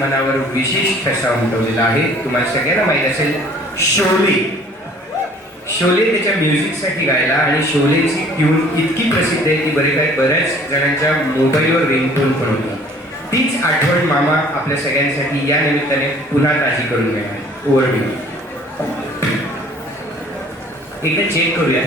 मनावर विशेष ठसा उमटवलेला आहे. तुम्हाला सगळ्यांना माहित असेल शोले. शोले त्याच्या म्युझिकसाठी गायला आणि शोलेची ट्यून इतकी प्रसिद्ध आहे की बऱ्याच जणांच्या मोबाईलवर रिंगटोन पण होती. तीच आठवण मामा आपल्या सगळ्यांसाठी या निमित्ताने पुन्हा ताजी करून मिळाली. ओव्हरव्ह्यू एकदा चेक करूया.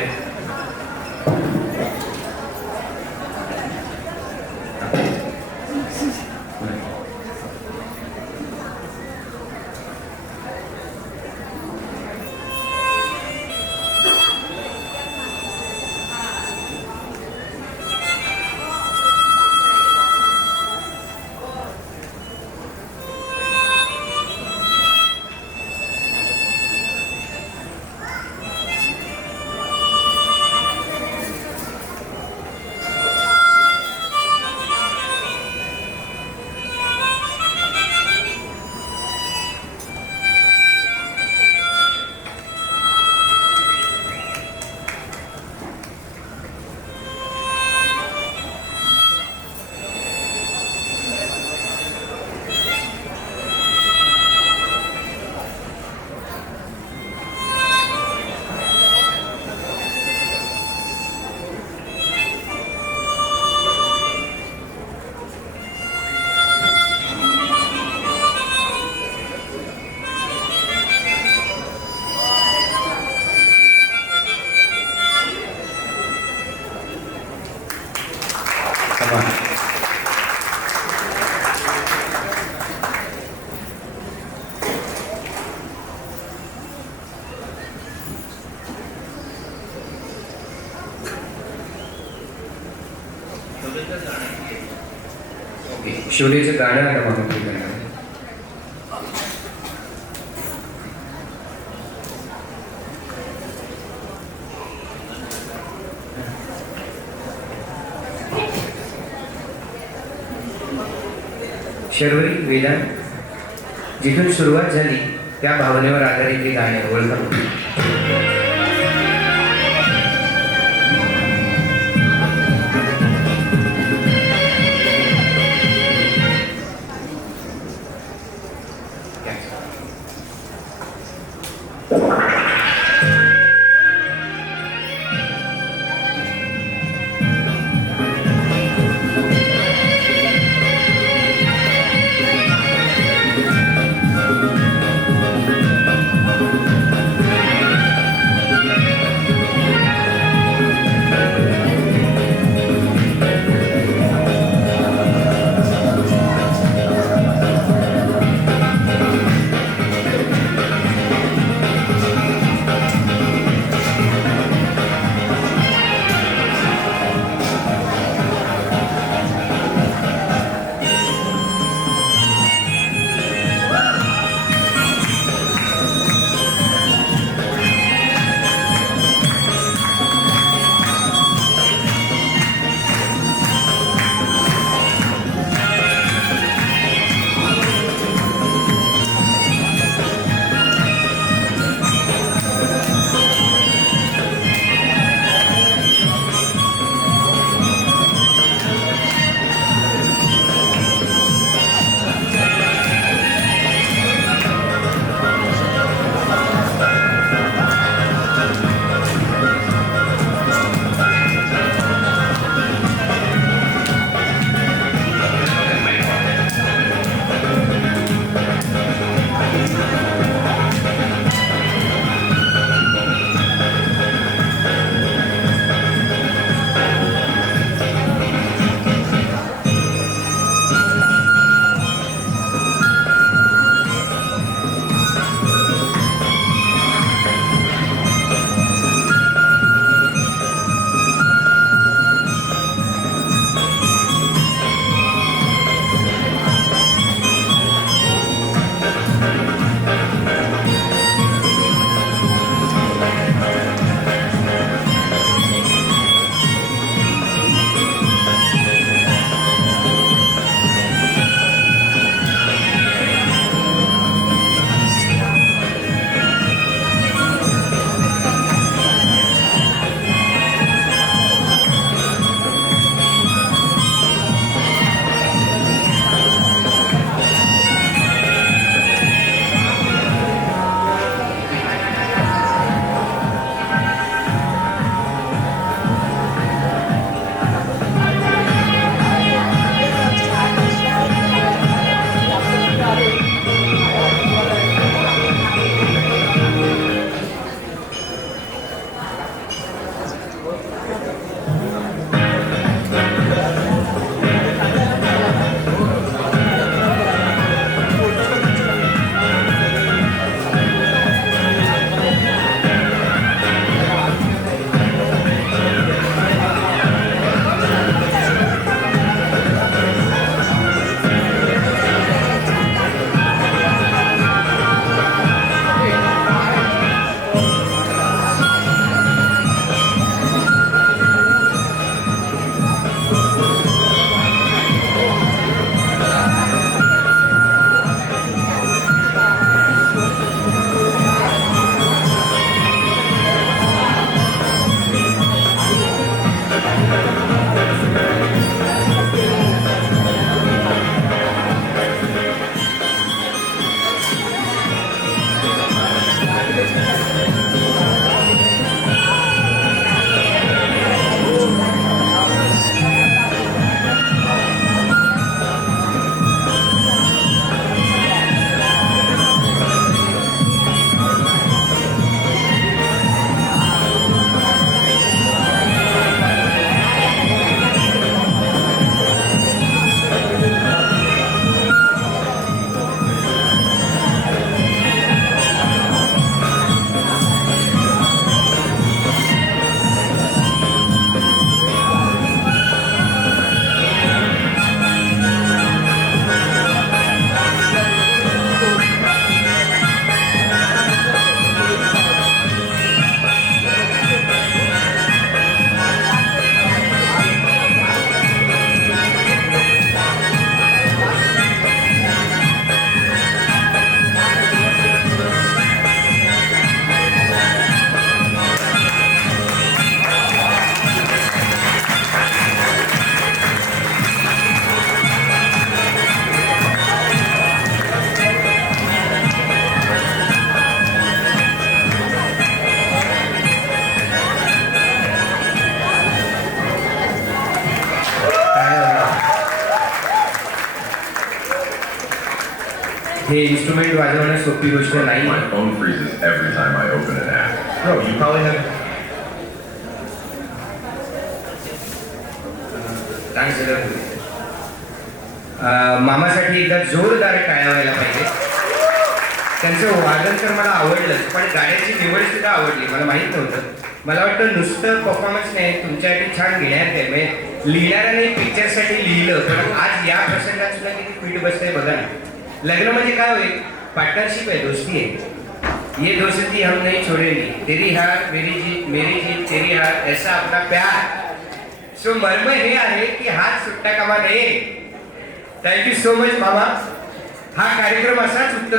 शोलेचं गाणं आता मामा प्ले करणार आहे. शर्वरी वेदांत जिथून सुरुवात झाली त्या भावनेवर आधारित हे गाणे ओळखा. हे इन्स्ट्रुमेंट वाजवणं सोपी गोष्ट नाही. My phone freezes every time I open an app. Bro, you probably have. Thanks a lot. मामासाठी एकदा जोरदार टाळ्या व्हायला पाहिजे. त्यांचं वादन तर मला आवडलंच, पण गाण्याची निवड सुद्धा आवडली. मला माहीत नव्हतं. मला वाटतं नुसतं परफॉर्मन्स नाही, तुमच्यासाठी छान घेण्यात आहे. म्हणजे लिहिणाऱ्याने पिक्चरसाठी लिहिलं, पण आज या प्रसंगात सुद्धा किती फिट बसतंय बघा ना. लग्न म्हणजे काय होईल? पार्टनरशिप आहे, दोस्ती आहे. ये दोस्ती हम नहीं छोड़ेंगे, तेरी हार मेरी जीत तेरी हार, ऐसा अपना प्यार. सो मर्म हे आहे की हात सुट्टा कामा नये. थँक्यू सो मच मामा. हा कार्यक्रम असाच उत्तम